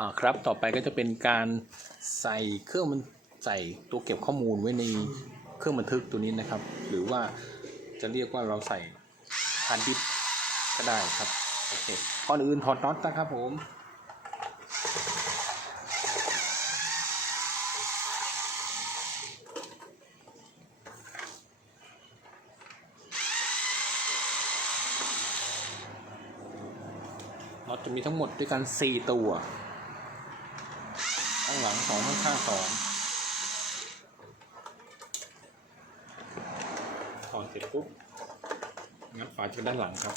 อ่าครับต่อไปก็จะเป็นการใส่เครื่องมันใส่ตัวเก็บข้อมูลไว้ในเครื่องบันทึกตัวนี้นะครับ หรือว่าจะเรียกว่าเราใส่ฮาร์ดดิสก็ได้ครับโอเคก่อนอื่นถอดน็อตนะครับผมน็อตจะมีทั้งหมดด้วยกัน 4 ตัว องข้างข้างสองถอดเสร็จปุ๊บงัดฝาจากด้านหลังครับ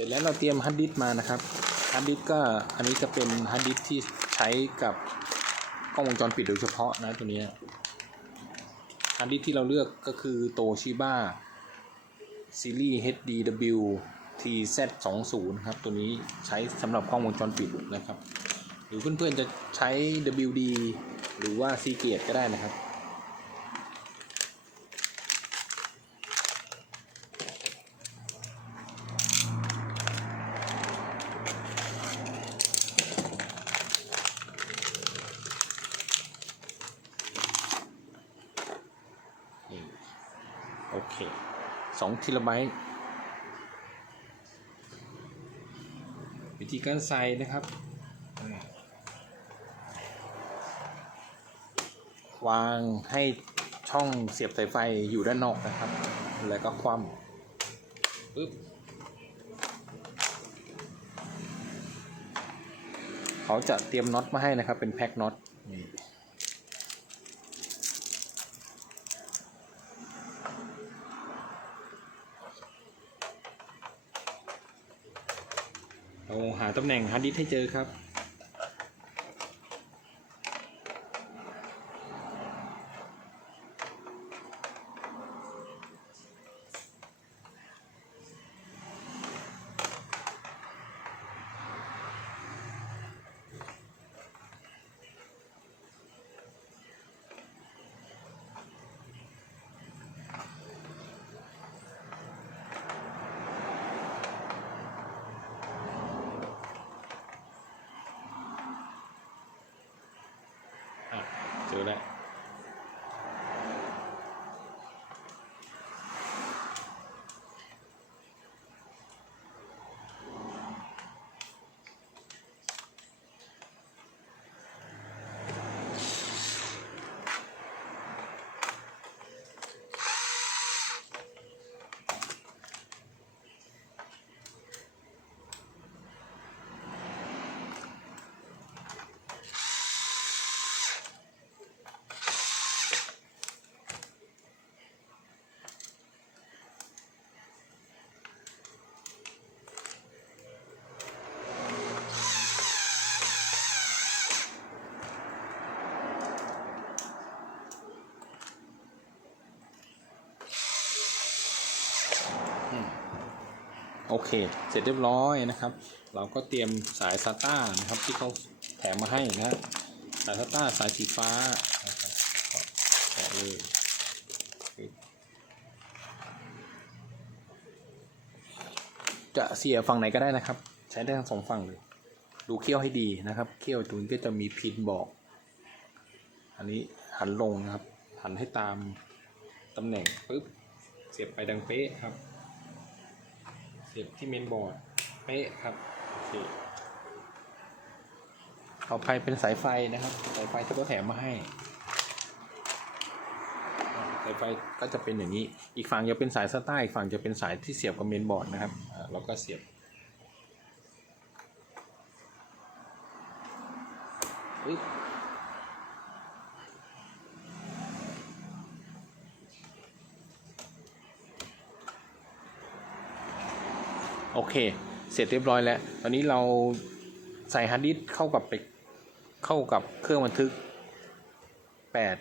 สร็จแล้วเราเตรียมฮาร์ดดิสก์มานะครับฮาร์ดดิสก์ก็อันนี้จะเป็นฮาร์ดดิสก์ที่ใช้กับกล้องวงจรปิดโดยเฉพาะนะตัวนี้ฮาร์ดดิสก์ที่เราเลือกก็คือโตชิบ้าซีรีส์ HDW TZ20 ครับ ตัวนี้ใช้สำหรับกล้องวงจรปิดนะครับ หรือเพื่อนๆจะใช้ WD หรือว่า Seagate ก็ได้นะครับ นี่โอเค สองทีละไบต์วิธีการใส่นะครับ วางให้ช่องเสียบสายไฟอยู่ด้านนอกนะครับ แล้วก็คว่ำปึ๊บเขาจะเตรียมน็อตมาให้นะครับ เป็นแพ็คน็อตนี่ หาตำแหน่งฮาร์ดดิสให้เจอครับ อะ เจอแล้ว โอเค เสร็จเรียบร้อยนะครับ เราก็เตรียมสาย SATA นะครับที่เขาแถมมาให้นะสาย SATA สายสีฟ้านะครับก็แตะเลยจะเสียฝั่งไหนก็ได้นะครับ ใช้ได้ทั้งสองฝั่งเลย ดูเขี้ยวให้ดีนะครับ เขี้ยวตรงนี้ก็จะมีพินบอก อันนี้หันลงนะครับ หันให้ตามตำแหน่งปุ๊บ เสียบไปดังเป๊ะครับ เสียบที่เมนบอร์ดเป๊ะครับโอเคต่อไปเป็นสายไฟนะครับ สายไฟที่เขาแถมมาให้ สายไฟก็จะเป็นอย่างนี้ อีกฝั่งจะเป็นสายสต้าอีกฝั่งจะเป็นสายที่เสียบกับเมนบอร์ดนะครับเราก็เสียบปึ๊บ โอเค เสร็จเรียบร้อยแล้ว ตอนนี้เราใส่ฮาร์ดดิสเข้ากับไปเข้ากับเครื่องบันทึกแปด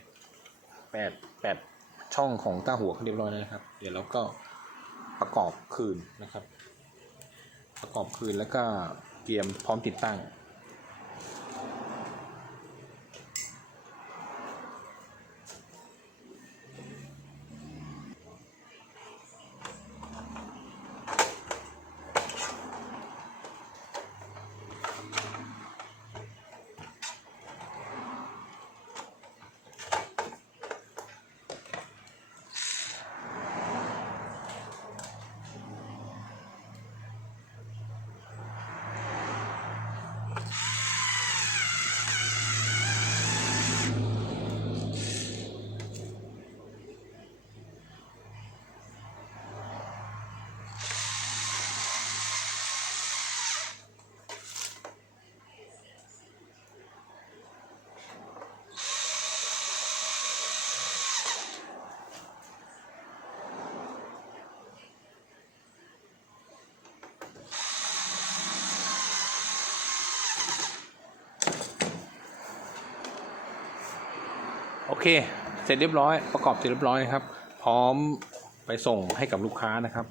แปดแปดช่องของต้าหัวเรียบร้อยแล้วนะครับ เดี๋ยวเราก็ประกอบคืนนะครับ ประกอบคืนแล้วก็เตรียมพร้อมติดตั้ง โอเค เสร็จเรียบร้อยประกอบเสร็จเรียบร้อยนะครับ พร้อมไปส่งให้กับลูกค้านะครับ